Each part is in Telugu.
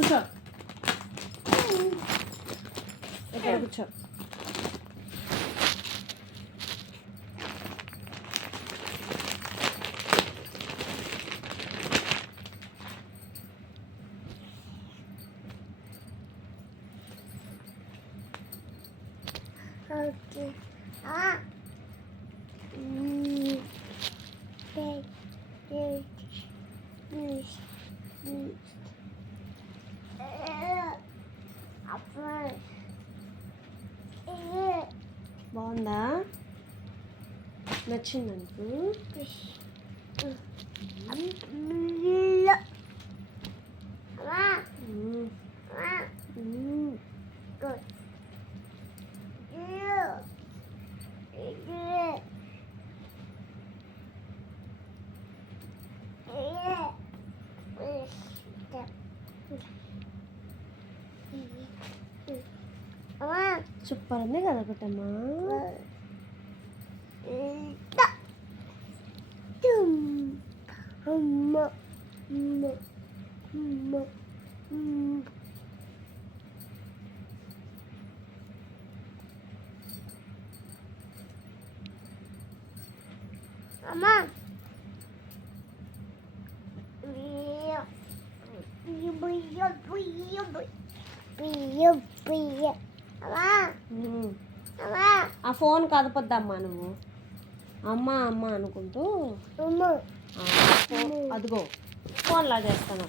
కూర్చో ఇక్కడ కూర్చో. ఓకే బాగుందా? నచ్చింది నీకు? సూపర్ ఉంది కదా పుట్టమ్మా. అమ్మా ఆ ఫోన్ కదపొద్దమ్మా నువ్వు. అమ్మ అమ్మ అనుకుంటూ అదిగో ఫోన్ లాగేస్తాను.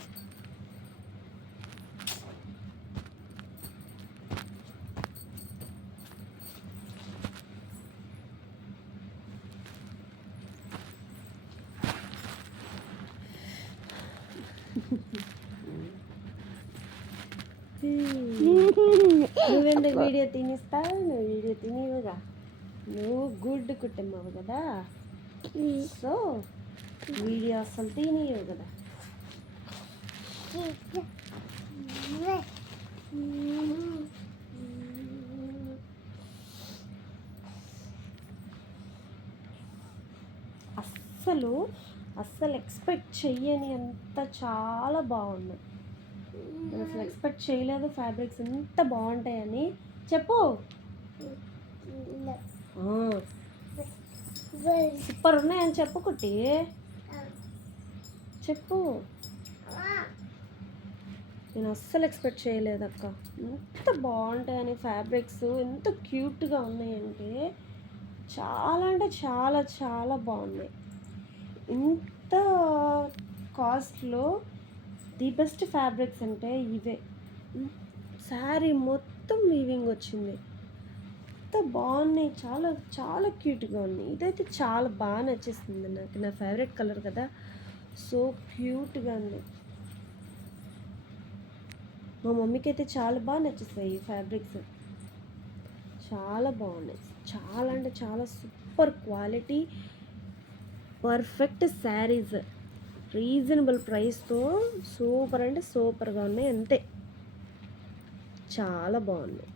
నువ్వెందుకు వీడియో తినిస్తావు? నువ్వు వీడియో తినివుగా, నువ్వు గుడ్ కుట్టమ్మవు కదా, సో వీడియో అసలు తినియవు కదా. అస్సలు అస్సలు ఎక్స్పెక్ట్ చెయ్యని అంత చాలా బాగున్నాయి. నేను అసలు ఎక్స్పెక్ట్ చేయలేదు ఫ్యాబ్రిక్స్ ఎంత బాగుంటాయని. చెప్పు. సూపర్ ఉన్నాయని చెప్పు కుట్టి, చెప్పు. నేను అస్సలు ఎక్స్పెక్ట్ చేయలేదు అక్క, ఎంత బాగుంటాయని. ఫ్యాబ్రిక్స్ ఎంత క్యూట్గా ఉన్నాయంటే చాలా అంటే చాలా చాలా బాగున్నాయి. ఇంత కాస్ట్లో ది బెస్ట్ ఫ్యాబ్రిక్స్ అంటే ఇవే. శారీ మొత్తం వీవింగ్ వచ్చింది, ఎంత బాగున్నాయి, చాలా చాలా క్యూట్గా ఉన్నాయి. ఇదైతే చాలా బాగా నచ్చేస్తుంది నాకు, నా ఫేవరెట్ కలర్ కదా, సో క్యూట్గా ఉంది. మా మమ్మీకి అయితే చాలా బాగా నచ్చేస్తాయి ఈ ఫ్యాబ్రిక్స్, చాలా బాగున్నాయి. చాలా అంటే చాలా super quality, perfect saris, reasonable ప్రైస్తో సూపర్ అంటే సూపర్గా ఉన్నాయి. అంతే, చాలా బాగున్నాయి.